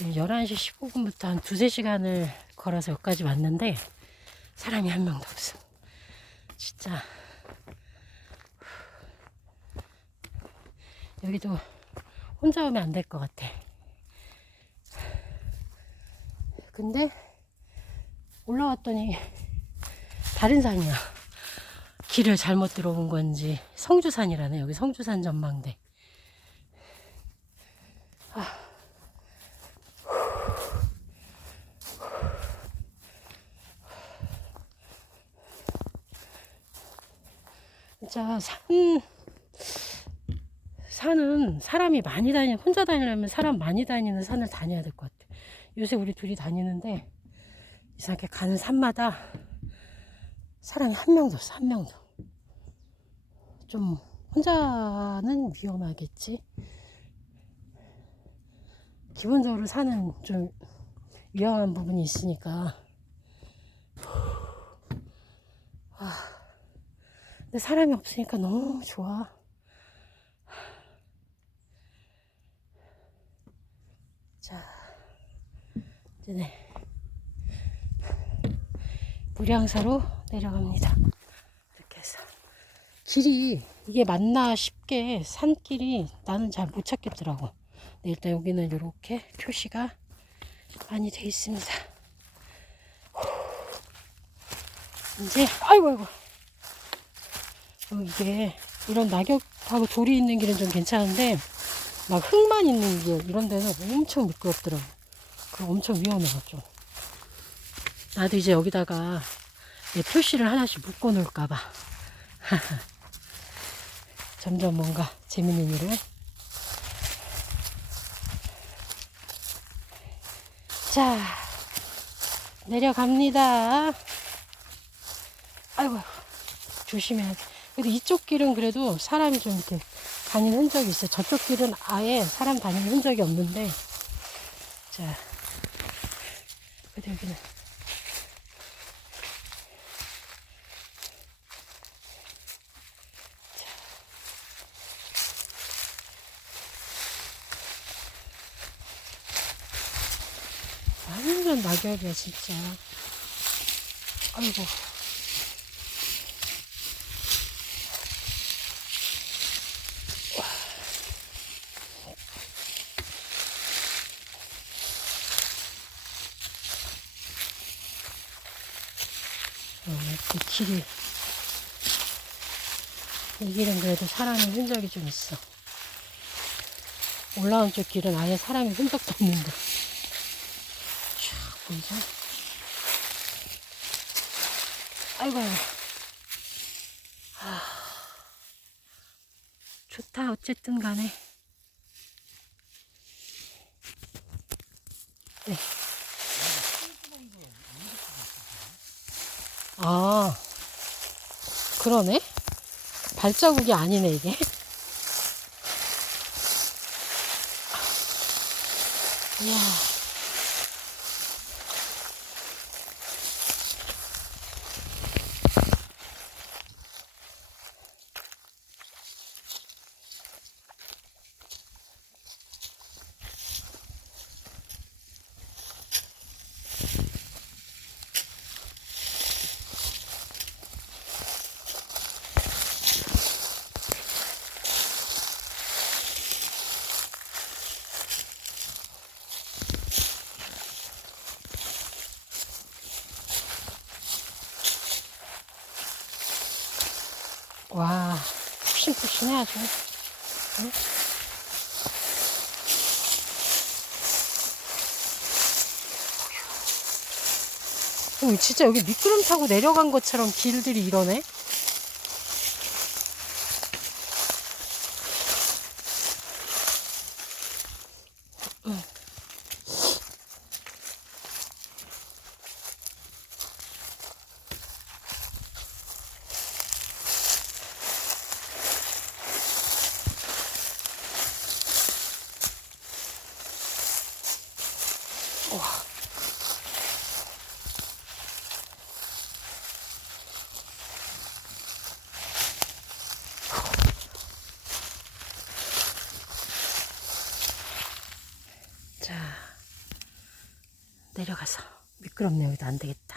지금 11시 15분부터 한 두세 시간을 걸어서 여기까지 왔는데 사람이 한 명도 없어. 진짜. 여기도 혼자 오면 안 될 것 같아. 근데 올라왔더니 다른 산이야. 길을 잘못 들어온 건지 성주산이라네. 여기 성주산 전망대. 진짜 산 산은 사람이 많이 다니 혼자 다니려면 사람 많이 다니는 산을 다녀야 될 것 같아. 요새 우리 둘이 다니는데 이상하게 가는 산마다 사람이 한 명도 없어 한 명도. 좀 혼자는 위험하겠지. 기본적으로 산은 좀 위험한 부분이 있으니까. 근데 사람이 없으니까 너무 좋아. 자, 이제 네. 무량사로 내려갑니다. 이렇게 해서. 길이 이게 맞나 싶게 산길이 나는 잘 못 찾겠더라고. 네, 일단 여기는 이렇게 표시가 많이 돼 있습니다. 이제 아이고 아이고 어, 이게 이런 낙엽하고 돌이 있는 길은 좀 괜찮은데 막 흙만 있는 길 이런 데는 엄청 미끄럽더라고. 그 엄청 위험해가지고. 나도 이제 여기다가 내 표시를 하나씩 묶어 놓을까봐. 점점 뭔가 재밌는 일을. 자 내려갑니다. 아이고 조심해야 돼 근데 이쪽 길은 그래도 사람이 좀 이렇게 다니는 흔적이 있어요. 저쪽 길은 아예 사람 다니는 흔적이 없는데. 자 근데 여기는. 완전 낙엽이야 진짜. 아이고 이 길이 이 길은 그래도 사람의 흔적이 좀 있어 올라온 쪽 길은 아예 사람의 흔적도 없는데 쫙 보이죠? 아이고. 아, 좋다, 어쨌든 간에. 네. 아, 그러네? 발자국이 아니네, 이게. 이야. 와, 푹신푹신해 아주. 응? 어, 진짜 여기 미끄럼 타고 내려간 것처럼 길들이 이러네. 응. 와. 자, 내려가서 미끄럽네 여기도 안 되겠다